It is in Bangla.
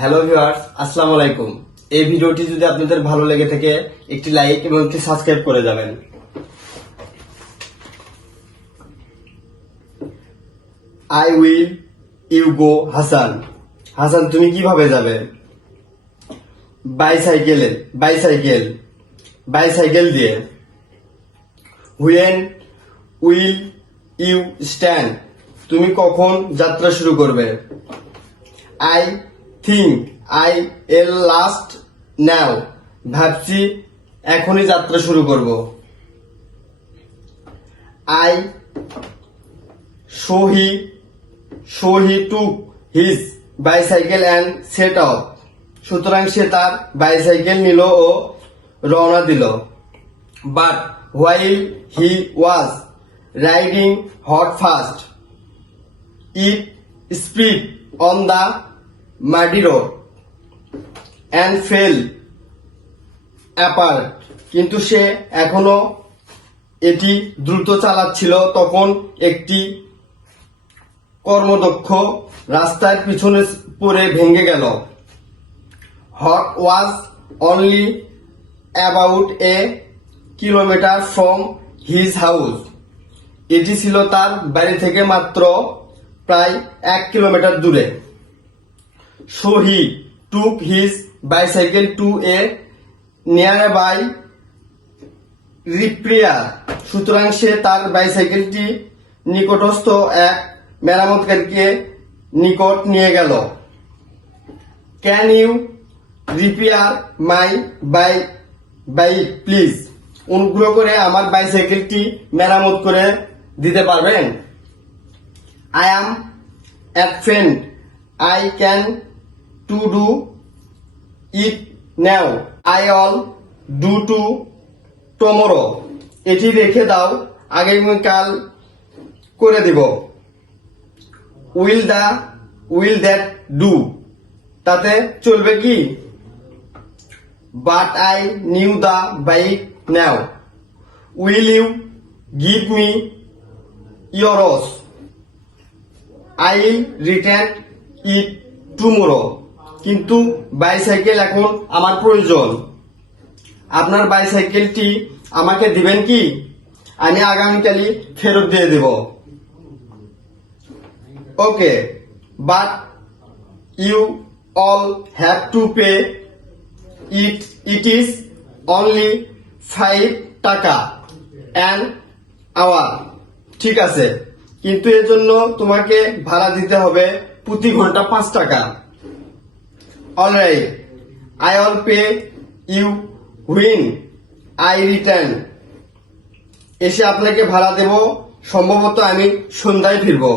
হ্যালো ভিউয়ার্স আসসালামু আলাইকুম এই ভিডিওটি যদি আপনাদের ভালো লেগে থাকে, একটি লাইক এবং একটি সাবস্ক্রাইব করে যাবেন। I will you go Hasan Hasan তুমি কীভাবে যাবে? বাইসাইকেলে বাইসাইকেল বাইসাইকেল দিয়ে। হুয়েন উইল ইউ স্ট্যান্ড তুমি কখন যাত্রা শুরু করবে? I think I'll last now ভাবছি এখনই যাত্রা শুরু করব। আই সহি সহি to his bicycle and set off সুতরাং সে তার বাইসাইকেল নিল ও রওনা দিল। But while he was riding hot fast it spread on the muddy road fell apart কিন্তু সে এখনও এটি দ্রুত চালাচ্ছিল তখন একটি কর্মদক্ষ রাস্তার পিছনে পড়ে ভেঙে গেল। It was only about a kilometre from his house. এটি ছিল তার বাড়ি থেকে মাত্র প্রায় এক কিলোমিটার দূরে। He took his bicycle to a near by repairer সুতরাং সে তার বাইসাইকেলটি নিকটস্থ এক মেরামতকারীকে নিকট নিয়ে গেল। Can you repair my bi bike please অনুগ্রহ করে আমার বাইসাইকেলটি মেরামত করে দিতে পারবেন? Am at friend. I can to do it now. I all do to tomorrow. এটি রেখে দাও, আগামীকাল করে দিব। Will the will that do তাতে চলবে কি? But I need the bike now will you give me yours I return it tomorrow কিন্তু বাইসাইকেল এখন আমার প্রয়োজন। আপনার বাইসাইকেলটি আমাকে দিবেন কি? আমি আগামীকালই ফেরত দিয়ে দেব। Okay but you'll have to pay it it is only five taka an hour ঠিক আছে, কিন্তু এর জন্য তোমাকে ভাড়া দিতে হবে প্রতি ঘণ্টা পাঁচ টাকা। Alright I'll pay you when I return এসে আপনাকে ভাড়া দেব। সম্ভবত আমি সন্ধ্যায় ফিরবো।